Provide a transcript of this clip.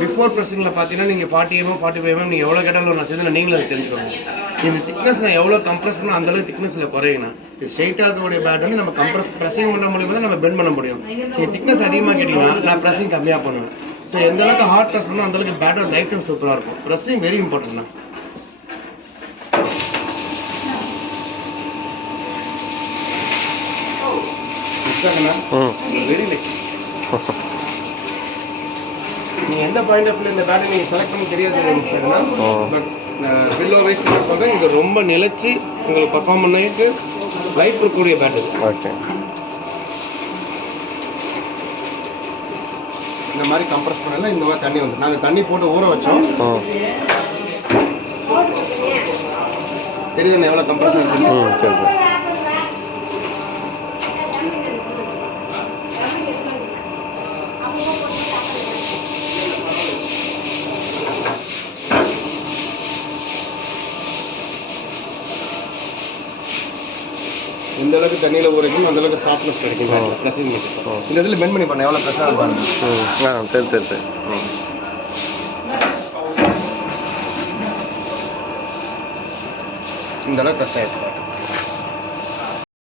Before ப்ரெஸ்ஸிங்கில் பார்த்தீங்கன்னா நீங்கள் 40 mm 45 mm நீங்கள் எவ்வளோ கேட்டாலும் நான் தெரிஞ்சு நீங்களும் அதை தெரிஞ்சுக்கணும். இந்த திக்னஸ் நான் எவ்வளோ கம்ப்ரஸ் பண்ணால் அந்தளவுக்கு திக்னஸில் குறையுங்கண்ணா. இது ஸ்ட்ரெயிட்டாக இருக்கக்கூடிய பேட் வந்து நம்ம ப்ரெஸ்ஸிங் பண்ண முடியும் போது நம்ம பெண்ட் பண்ண முடியும். நீங்கள் திக்னஸ் அதிகமாக கேட்டிங்கன்னா நான் ப்ரெஸ்ஸிங் கம்மியாக பண்ணுவேன். ஸோ எந்த அளவுக்கு ஹார்ட் ப்ரெஸ் பண்ணணும் அந்தளவுக்கு பேட்டோட லைஃப் டைம் சூப்பராக இருக்கும். ப்ரெஸ்ஸிங் வெரி இம்பார்ட்டன்ட்ண்ணா. வெரி லைக் நீங்கள் எந்த பாயிண்ட் ஆஃப் இந்த பேட்டை நீங்கள் செலக்ட் பண்ணி தெரியாது பட் பில்லோ வைஸ் சொல்கிறேன். இது ரொம்ப நிலைச்சி உங்களுக்கு பர்ஃபார்ம் பண்ணிட்டு லைஃப் இருக்கக்கூடிய பேட் இது. ஓகே, இந்த மாதிரி கம்ப்ரஸ் பண்ணல இந்த மாதிரி தண்ணி வந்து நாங்கள் தண்ணி போட்டு ஊற வச்சோம். தெரியுது எவ்வளோ கம்ப்ரஸ் இருக்கு. எந்த அளவுக்கு தண்ணியில் ஊறிக்கும் அந்த அளவுக்கு சாஃப்ட்னஸ் கிடைக்கும். ப்ரெஸ்ஸிங் இந்த இதில் பெண்ட் பண்ணி பண்ண எவ்வளோ ப்ரெஸ்ஸாக பாருங்க. சரி. இந்த அளவுக்கு ப்ரெஸ் ஆகிடுச்சு.